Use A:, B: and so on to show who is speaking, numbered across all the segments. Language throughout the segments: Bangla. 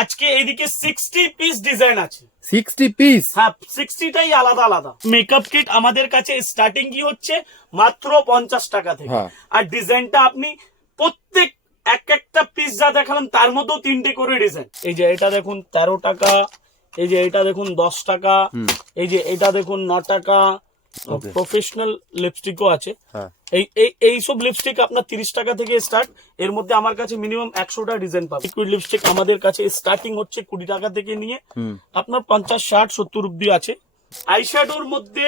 A: আজকে এইদিকে সিক্সটি পিস ডিজাইন আছে।
B: সিক্সটি পিস
A: হ্যাঁ সিক্সটিটাই আলাদা আলাদা। মেকআপ কিট আমাদের কাছে স্টার্টিং কি হচ্ছে মাত্র পঞ্চাশ টাকা থেকে।
B: হ্যাঁ।
A: আর ডিজাইনটা আপনি প্রত্যেক এক একটা পিস যা দেখালাম তার মধ্যেও তিনটে করে ডিজাইন এই যে এটা দেখুন তেরো টাকা। এই যে এটা দেখুন দশ টাকা। এই যে এটা দেখুন ন টাকা. প্রফেশনাল লিপস্টিকও আছে।
B: হ্যাঁ।
A: এই এই এইসব লিপস্টিক আপনার তিরিশ টাকা থেকে স্টার্ট এর মধ্যে আমার কাছে মিনিমাম একশোটা ডিজাইন পাবে লিকুইড লিপস্টিক আমাদের কাছে স্টার্টিং হচ্ছে কুড়ি টাকা থেকে নিয়ে। আপনার পঞ্চাশ ষাট সত্তর অব্দি আছে। আইশ্যাডোর মধ্যে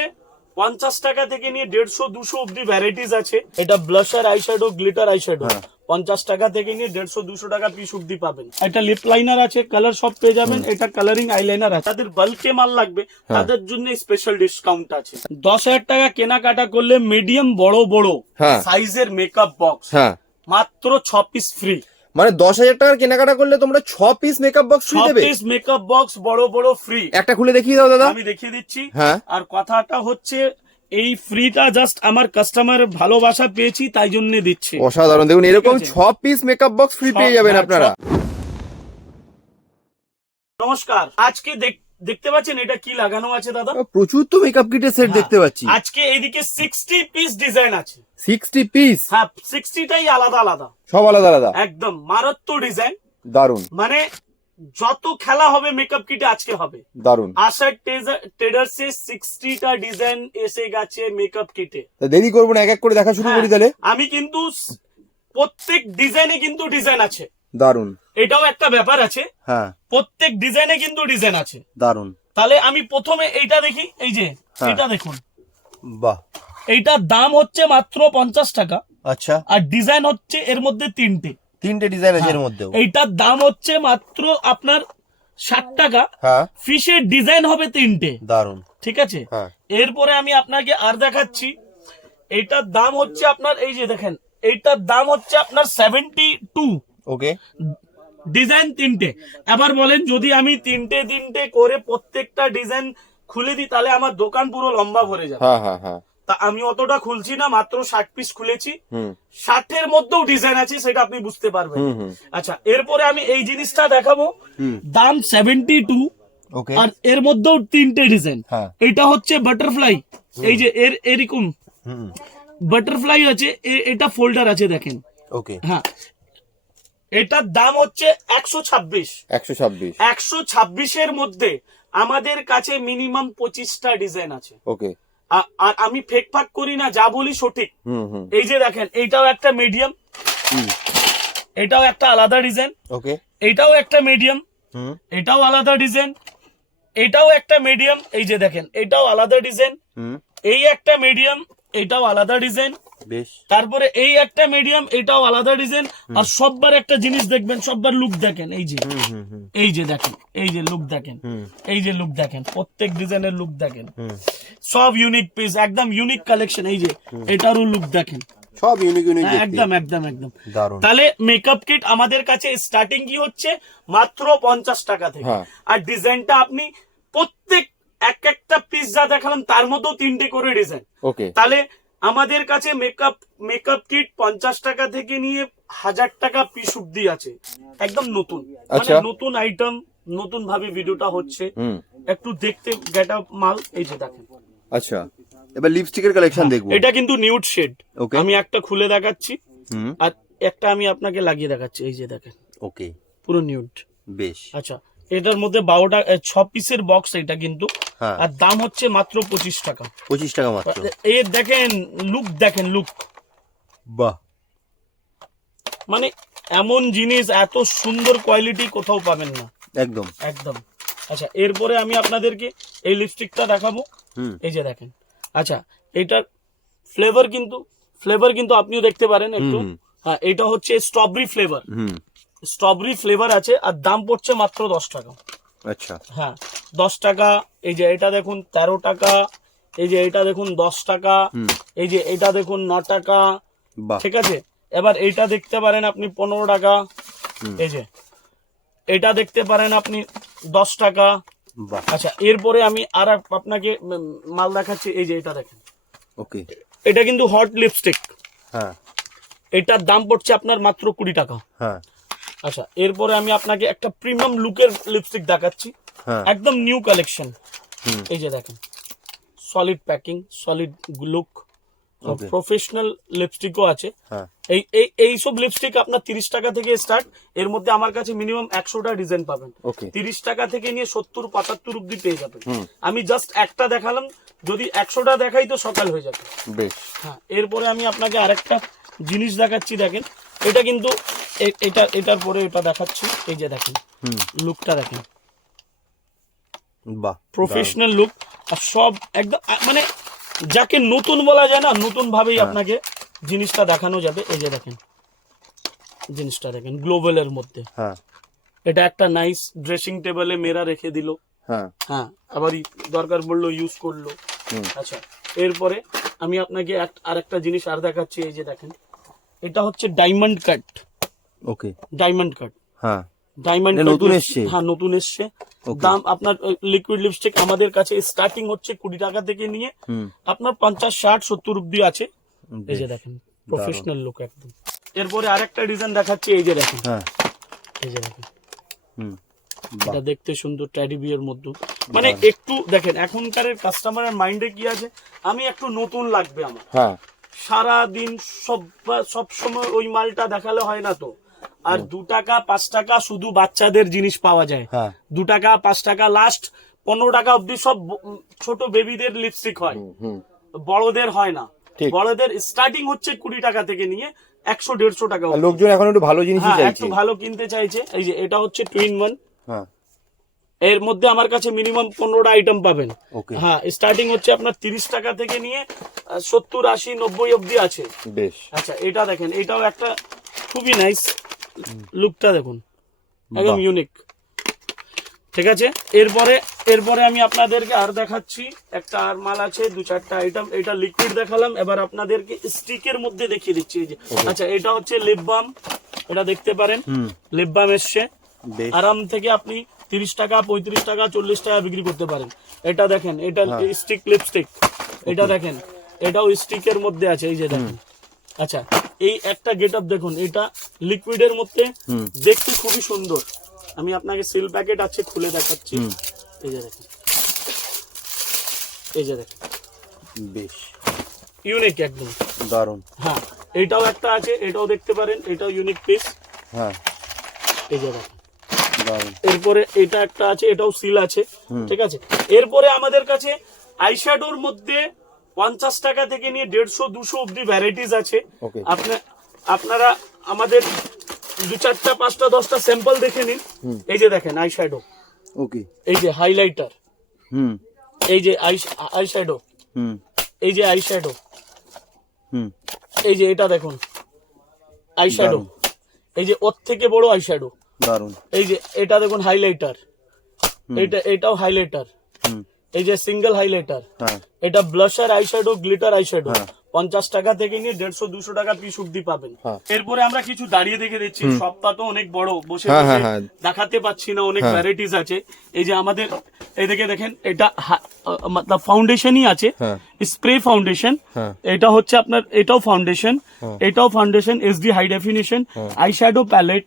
A: পঞ্চাশ টাকা থেকে নিয়ে দেড়শো দুশো অব্দি ভ্যারাইটিস আছে। এটা ব্লাশার আইশ্যাডো গ্লিটার আইশ্যাডো। পঞ্চাশ টাকা থেকে নিয়ে দেড়শো দুশো টাকা পিস অব্দি পাবেন। এটা লিপ লাইনার আছে কালার সব পেয়ে যাবেন এটা কালারিং আইলাইনার আছে। তাদের বাল্কে মাল লাগবে
B: হ্যাঁ।
A: তাদের জন্য স্পেশাল ডিসকাউন্ট আছে। দশ হাজার টাকা কেনাকাটা করলে মিডিয়াম বড় বড়। সাইজের মেকআপ বক্স
B: হ্যাঁ।
A: মাত্র ছ পিস ফ্রি
B: মানে দশ হাজার টাকার কেনাকাটা করলে তোমরা ছ পিস মেকআপ বক্স ফ্রি দেবে?
A: পিস মেকআপ বক্স বড় বড় ফ্রি
B: একটা খুলে দেখিয়ে দাও দাদা।
A: আমি দেখিয়ে দিচ্ছি।
B: হ্যাঁ।
A: আর কথাটা হচ্ছে এই ফ্রিটা জাস্ট আমার কাস্টমার ভালোবাসা পেয়েছি তাই জন্য দিচ্ছি।
B: অসাধারণ। দেখুন এরকম ছ পিস মেকআপ বক্স ফ্রি পেয়ে যাবেন
A: হ্যাঁ,
B: আপনারা।
A: নমস্কার। আজকে দেখ- দেখতে পাচ্ছেন এটা কি লাগানো আছে দাদা?
B: প্রচুর তো মেকআপ কিটের সেট। দেখতে পাচ্ছি।
A: আজকে এইদিকে সিক্সটি পিস ডিজাইন আছে।
B: সিক্সটি পিস
A: হ্যাঁ সিক্সটিটাই আলাদা আলাদা।
B: সব আলাদা আলাদা।
A: একদম মারাত্মক ডিজাইন
B: দারুণ
A: মানে যত খেলা হবে মেকআপ কিটে আজকে হবে।
B: দারুণ
A: আশার ট্রেডার্স এ সিক্সটিটা ডিজাইন এসে গেছে মেকআপ কিটে
B: দেরি করব না এক এক করে দেখা শুরু করি তাহলে।
A: আমি কিন্তু প্রত্যেক ডিজাইনে কিন্তু ডিজাইন আছে।
B: দারুণ
A: এটাও একটা ব্যাপার আছে।
B: হ্যাঁ।
A: প্রত্যেক ডিজাইনে কিন্তু ডিজাইন আছে।
B: দারুণ
A: তাহলে আমি প্রথমে এইটা দেখি এই যে
B: হ্যাঁ।
A: এটা দেখুন।
B: বাহ।
A: এইটার দাম হচ্ছে মাত্র পঞ্চাশ টাকা।
B: আচ্ছা।
A: আর ডিজাইন হচ্ছে এর মধ্যে তিনটে।
B: তিনটে ডিজাইন আছে
A: হ্যাঁ।
B: এর মধ্যেও।
A: এইটার দাম হচ্ছে মাত্র আপনার ষাট টাকা।
B: হ্যাঁ।
A: ফিশের ডিজাইন হবে তিনটে।
B: দারুণ
A: ঠিক আছে?
B: হ্যাঁ।
A: এরপরে আমি আপনাকে আর দেখাচ্ছি। এইটার দাম হচ্ছে আপনার এই যে দেখেন এইটার দাম হচ্ছে আপনার সেভেন্টি টু
B: ওকে
A: ডিজাইন তিনটে। এবার বলেন যদি আমি তিনটে তিনটে করে প্রত্যেকটা ডিজাইন খুলে দিই তাহলে আমার দোকান পুরো লম্বা ভরে যাবে।
B: হ্যাঁ হ্যাঁ হ্যাঁ।
A: তা আমি অতটা খুলছি না মাত্র ষাট পিস খুলেছি। ষাটের মধ্যেও ডিজাইন আছে সেটা আপনি বুঝতে পারবেন। আচ্ছা এরপরে আমি এই জিনিসটা দেখাবো। দাম সেভেন্টি টু আর এর মধ্যেও তিনটে ডিজাইন
B: হ্যাঁ।
A: এটা হচ্ছে বাটারফ্লাই এই যে এর এরকম
B: হুম।
A: বাটারফ্লাই আছে এটা ফোল্ডার আছে দেখেন।
B: ওকে
A: হ্যাঁ। এটার দাম হচ্ছে একশো ছাব্বিশ।
B: একশো ছাব্বিশ।
A: একশো ছাব্বিশের মধ্যে আমাদের কাছে মিনিমাম পঁচিশটা ডিজাইন আছে।
B: ওকে
A: আর আমি ফেক ফাক করি না যা বলি সঠিক। এই যে দেখেন এইটাও একটা মিডিয়াম এটাও একটা আলাদা ডিজাইন
B: ওকে
A: এটাও একটা মিডিয়াম
B: হুম।
A: এটাও আলাদা ডিজাইন এটাও একটা মিডিয়াম এই যে দেখেন এটাও আলাদা ডিজাইন
B: হুম।
A: এই একটা মিডিয়াম এটাও আলাদা ডিজাইন তারপরে এই একটা মিডিয়াম এটাও আলাদা ডিজাইন আর সববার একটা জিনিস দেখবেন সববার লুক দেখেন এই যে। এই যে দেখেন এই যে লুক দেখেন এই যে লুক দেখেন প্রত্যেক ডিজাইনের লুক দেখেন। সব ইউনিক পিস একদম ইউনিক কালেকশন এই যে এটারও লুক দেখেন।
B: সব ইউনিক ইউনিক
A: একদম একদম একদম। তাহলে মেকআপ কিট আমাদের কাছে স্টার্টিং কি হচ্ছে? মাত্র পঞ্চাশ টাকা থেকে।
B: হ্যাঁ।
A: আর ডিজাইনটা আপনি প্রত্যেক এক একটা পিস যা দেখালাম তার মধ্যেও তিনটে করে ডিজাইন
B: ওকে
A: তাহলে আমাদের কাছে মেকআপ মেকআপ কিট পঞ্চাশ টাকা থেকে নিয়ে হাজার টাকা পিস অব্দি আছে। একদম নতুন। মানে
B: আচ্ছা।
A: নতুন আইটেম নতুন ভাবে ভিডিওটা হচ্ছে একটু দেখতে গেট মাল এই যে দেখেন।
B: আচ্ছা। এবার লিপস্টিকের কালেকশন দেখব।
A: এটা কিন্তু নিউড শেড
B: ওকে
A: আমি একটা খুলে দেখাচ্ছি। আর একটা আমি আপনাকে লাগিয়ে দেখাচ্ছি। এই যে দেখেন।
B: ওকে
A: পুরো নিউড
B: বেশ।
A: আচ্ছা। এটার মধ্যে বারোটা ছ পিসের বক্স এটা কিন্তু।
B: হ্যাঁ।
A: আর দাম হচ্ছে মাত্র পঁচিশ টাকা।
B: পঁচিশ টাকা মাত্র।
A: এ দেখেন লুক দেখেন লুক
B: বাহ।
A: মানে এমন জিনিস এত সুন্দর কোয়ালিটি কোথাও পাবেন না।
B: একদম।
A: একদম। আচ্ছা এরপরে আমি আপনাদেরকে এই লিপস্টিকটা দেখাবো।
B: হুম।
A: এই যে দেখেন। আচ্ছা এটার ফ্লেভার কিন্তু ফ্লেভার কিন্তু আপনিও দেখতে পারেন একটু। হ্যাঁ এটা হচ্ছে স্ট্রবেরি ফ্লেভার
B: হুম।
A: স্ট্রবেরি ফ্লেভার আছে আর দাম পড়ছে মাত্র দশ টাকা।
B: আচ্ছা।
A: হ্যাঁ দশ টাকা এই যে এটা দেখুন তেরো টাকা এই যে এটা দেখুন দশ টাকা এই যে এটা দেখুন ন টাকা ঠিক আছে? এবার এইটা দেখতে পারেন আপনি পনেরো টাকা। এই যে। এটা দেখতে পারেন আপনি দশ টাকা। আচ্ছা এরপরে আমি আর আপনাকে মাল দেখাচ্ছি এই যে এটা দেখেন।
B: ওকে।
A: এটা কিন্তু হট লিপস্টিক
B: হ্যাঁ।
A: এটার দাম পড়ছে আপনার মাত্র কুড়ি টাকা।
B: হ্যাঁ।
A: আচ্ছা এরপরে আমি আপনাকে একটা প্রিমিয়াম লুকের লিপস্টিক দেখাচ্ছি।
B: হ্যাঁ।
A: একদম নিউ কালেকশন এই যে দেখেন solid packing solid look. Professional লিপস্টিকও আছে।
B: হ্যাঁ।
A: এই এই এইসব লিপস্টিক আপনার তিরিশ টাকা থেকে স্টার্ট এর মধ্যে আমার কাছে মিনিমাম একশোটা ডিজাইন পাবেন। তিরিশ টাকা থেকে নিয়ে সত্তর পঁচাত্তর অব্দি পেয়ে যাবেন। আমি জাস্ট একটা দেখালাম যদি একশোটা দেখাই তো সকাল হয়ে যাবে।
B: বেশ।
A: হ্যাঁ এরপরে আমি আপনাকে আরেকটা জিনিস দেখাচ্ছি দেখেন। এটা কিন্তু এটা এটার পরে এটা দেখাচ্ছি। এই যে দেখেন
B: হুম।
A: লুকটা দেখেন।
B: বাহ
A: প্রফেশনাল লুক আর সব একদম মানে যাকে নতুন বলা যায় না নতুন ভাবেই
B: হ্যাঁ।
A: আপনাকে জিনিসটা দেখানো যাবে। এই যে দেখেন জিনিসটা দেখেন গ্লোবালের মধ্যে।
B: হ্যাঁ।
A: এটা একটা নাইস ড্রেসিং টেবিলে মেরা রেখে দিল।
B: হ্যাঁ।
A: হ্যাঁ আবার দরকার পড়ল ইউজ করল। আচ্ছা এরপরে আমি আপনাকে এক- আরেকটা জিনিস আর দেখাচ্ছি। এই যে দেখেন এটা হচ্ছে ডায়মন্ড কাট
B: ওকে
A: ডায়মন্ড কাট
B: হ্যাঁ।
A: ডায়মন্ড
B: নতুন এসছে?
A: হ্যাঁ নতুন এসছে। দাম আপনার লিকুইড লিপস্টিক আমাদের কাছে স্টার্টিং হচ্ছে কুড়ি টাকা থেকে নিয়ে। আপনার পঞ্চাশ ষাট সত্তর অব্দি আছে। এই যে দেখেন প্রফেশনাল লুক একদম। এরপরে আরেকটা ডিজাইন দেখাচ্ছি এই যে দেখেন।
B: হ্যাঁ।
A: এই যে দেখেন।
B: হুম।
A: এটা দেখতে সুন্দর ট্যাডি বিয়ের মধ্যে। মানে একটু দেখেন এখনকার কাস্টমারের মাইন্ডে কি আছে? আমি একটু নতুন লাগবে আমার।
B: হ্যাঁ।
A: সারা দিন সব সব সময় ওই মালটা দেখালে হয় না তো। আর দু টাকা পাঁচ টাকা শুধু বাচ্চাদের জিনিস পাওয়া যায়।
B: হ্যাঁ।
A: দু টাকা পাঁচ টাকা লাস্ট পনেরো টাকা অব্দি সব ছোট বেবিদের লিপস্টিক হয়। বড়দের হয় না। বড়দের স্টার্টিং হচ্ছে কুড়ি টাকা থেকে নিয়ে একশো দেড়শো টাকা
B: লোকজন এখন একটু ভালো জিনিসই
A: হ্যাঁ একটু ভালো কিনতে চাইছে। এই যে এটা হচ্ছে টুইন ওয়ান
B: হ্যাঁ।
A: এর মধ্যে আমার কাছে মিনিমাম পনেরোটা আইটেম পাবেন। হ্যাঁ স্টার্টিং হচ্ছে আপনার তিরিশ টাকা থেকে নিয়ে সত্তর আশি নব্বই অব্দি আছে।
B: বেশ।
A: আচ্ছা এটা দেখেন এটাও একটা খুবই নাইস লুকটা দেখুন। একদম ইউনিক ঠিক আছে? এরপরে এরপরে আমি আপনাদেরকে আর দেখাচ্ছি একটা আর মাল আছে দু চারটা আইটেম এটা লিকুইড দেখালাম এবার আপনাদেরকে স্টিকের মধ্যে দেখিয়ে দিচ্ছি এই যে। আচ্ছা এটা হচ্ছে লিপ বাম এটা দেখতে পারেন। লিপ বাম এসছে। আরাম থেকে আপনি তিরিশ টাকা পঁয়ত্রিশ টাকা চল্লিশ টাকা বিক্রি করতে পারেন। এটা দেখেন এটা। স্টিক লিপস্টিক এটা দেখেন এটাও স্টিকের মধ্যে আছে এই যে দেখেন। আচ্ছা এই একটা গেট আপ দেখুন এটা লিকুইডের মধ্যে দেখতে খুবই সুন্দর। আমি আপনাকে সিল প্যাকেট আছে খুলে দেখাচ্ছি। এই যে দেখেন। এই যে দেখেন।
B: বেশ।
A: ইউনিক একদম।
B: দারুণ।
A: হ্যাঁ এটাও একটা আছে এটাও দেখতে পারেন এটাও ইউনিক পিস
B: হ্যাঁ।
A: এই যে দেখেন। এরপরে এটা একটা আছে এটাও সিল আছে ঠিক আছে? এরপরে আমাদের কাছে আইশ্যাডোর মধ্যে পঞ্চাশ টাকা থেকে নিয়ে দেড়শো দুশো অব্দি ভ্যারাইটিস আছে। আপনারা আমাদের দু চারটা পাঁচটা দশটা স্যাম্পল দেখে নিন। এই যে দেখেন আইশ্যাডো
B: ওকে
A: এই যে হাইলাইটার
B: হুম।
A: এই যে আইশ্যাডো
B: হুম।
A: এই যে আইশ্যাডো
B: হুম।
A: এই যে এটা দেখুন। আইশ্যাডো
B: দারুণ।
A: এই যে ওর থেকে বড় আইশ্যাডো
B: দারুণ।
A: এই যে এটা দেখুন হাইলাইটার এটা এটাও হাইলাইটার এই যে সিঙ্গেল হাইলাইটার
B: হ্যাঁ।
A: এটা ব্লাশার আইশ্যাডো গ্লিটার আইশ্যাডো। পঞ্চাশ টাকা থেকে নিয়ে দেড়শো দুশো টাকা পিস অব্দি পাবেন।
B: হ্যাঁ।
A: এরপরে আমরা কিছু দাঁড়িয়ে দেখে দিচ্ছি। সপ্তাহ তো অনেক বড় বসে
B: হ্যাঁ।
A: দেখাতে পাচ্ছি না অনেক। ভ্যারাইটিস আছে। এই যে আমাদের এদিকে দেখেন এটা মতলব ফাউন্ডেশনই আছে। Spray foundation. এটা হচ্ছে আপনার এটাও ফাউন্ডেশন এটাও foundation HD high definition eyeshadow palette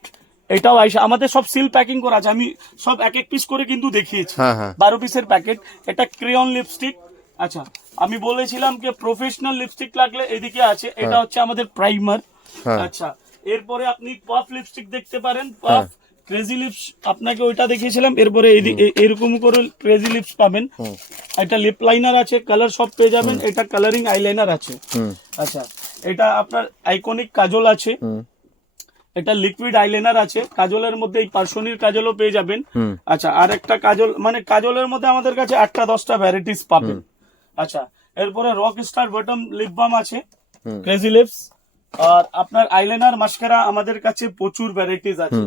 A: এটাও আইসা আমাদের সব সিল প্যাকিং করা আছে। আমি সব এক এক পিস করে কিন্তু দেখিয়েছি।
B: হ্যাঁ, হ্যাঁ।
A: বারো পিসের প্যাকেট এটা ক্রেয়ন লিপস্টিক আচ্ছা আমি বলেছিলাম যে প্রফেশনাল লিপস্টিক লাগলে এদিকে আছে। এটা হচ্ছে আমাদের প্রাইমার
B: হ্যাঁ।
A: আচ্ছা এরপরে আপনি পফ লিপস্টিক দেখতে পারেন।
B: হ্যাঁ।
A: পফ ক্রেজি লিপস আপনাকে ওইটা দেখিয়েছিলাম। এরপরে এরকম করে ক্রেজি লিপস পাবেন। এটা লিপ লাইনার আছে কালার সব পেয়ে যাবেন। এটা কালারিং আইলাইনার আছে। আচ্ছা এটা আপনার আইকনিক কাজল আছে। এটা লিকুইড আইলাইনার আছে কাজলের মধ্যে এই পার্সনির কাজলও পেয়ে যাবেন। আচ্ছা আর একটা কাজল মানে কাজলের মধ্যে আমাদের কাছে আটটা দশটা ভ্যারাইটিস পাবেন। আচ্ছা এরপরে rock star bottom lip balm আছে ক্রেজি লিপস আর আপনার আইলাইনার মাস্কারা আমাদের কাছে প্রচুর ভ্যারাইটিস আছে।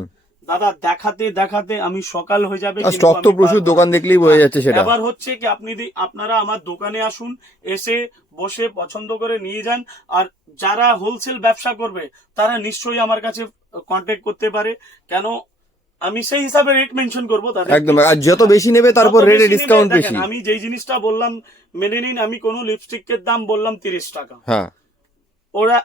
A: দাদা দেখাতে দেখাতে আমি সকাল হয়ে যাবে
B: স্টক তো প্রচুর দোকান দেখলেই হয়ে যাচ্ছে সেটা।
A: এবার হচ্ছে কি আপনি আপনারা আমার দোকানে আসুন এসে বসে পছন্দ করে নিয়ে যান আর যারা হোলসেল ব্যবসা করবে তারা নিশ্চয়ই আমার কাছে কন্ট্যাক্ট করতে পারে। কেন? আমি সেই হিসাবে রেট মেনশন করব
B: একদম আর যত বেশি নেবে তারপর রেটে ডিসকাউন্ট বেশি
A: আমি যেই জিনিসটা বললাম মেনে নিন আমি কোনো লিপস্টিকের দাম বললাম তিরিশ টাকা।
B: হ্যাঁ।
A: ওরা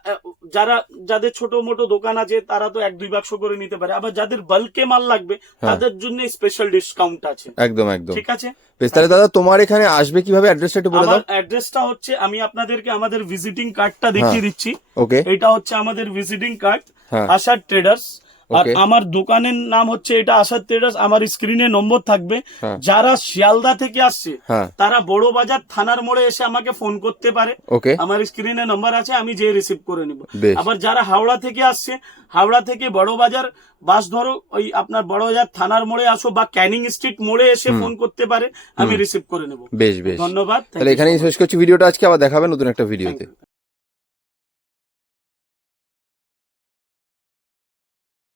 A: যারা যাদের ছোট মোটো দোকান আছে তারা তো এক দুই বাক্স করে নিতে পারে। আবার যাদের বাল্কে মাল লাগবে
B: হ্যাঁ।
A: তাদের জন্য স্পেশাল ডিসকাউন্ট আছে।
B: একদম একদম।
A: ঠিক আছে?
B: বেশ তাহলে দাদা তোমার এখানে আসবে কীভাবে? অ্যাড্রেসটা একটু বলে দাও।
A: অ্যাড্রেসটা হচ্ছে আমি আপনাদেরকে আমাদের ভিজিটিং কার্ডটা দেখিয়ে দিচ্ছি।
B: ওকে
A: এটা হচ্ছে আমাদের ভিজিটিং কার্ড
B: হ্যাঁ
A: আশার ট্রেডার্স আর আমার দোকানের নাম হচ্ছে এটা আশার ট্রেডার্স আমার স্ক্রিনে নম্বর থাকবে।
B: হ্যাঁ।
A: যারা শিয়ালদা থেকে আসছে
B: হ্যাঁ।
A: তারা বড় বাজার থানার মোড়ে এসে আমাকে ফোন করতে পারে। আমার স্ক্রিনে নম্বর আছে আমি যে রিসিভ করে নিব। আবার যারা হাওড়া থেকে আসছে হাওড়া থেকে বড় বাজার বাস ধরো ওই আপনার বড় বাজার থানার মোড়ে আসো বা ক্যানিং স্ট্রিট মোড়ে এসে ফোন করতে পারে আমি রিসিভ করে নেব।
B: বেশ বেশ।
A: ধন্যবাদ।
B: তাহলে এখানেই শেষ করছি। ভিডিওটা আজকে আবার দেখাবে নতুন একটা ভিডিওতে।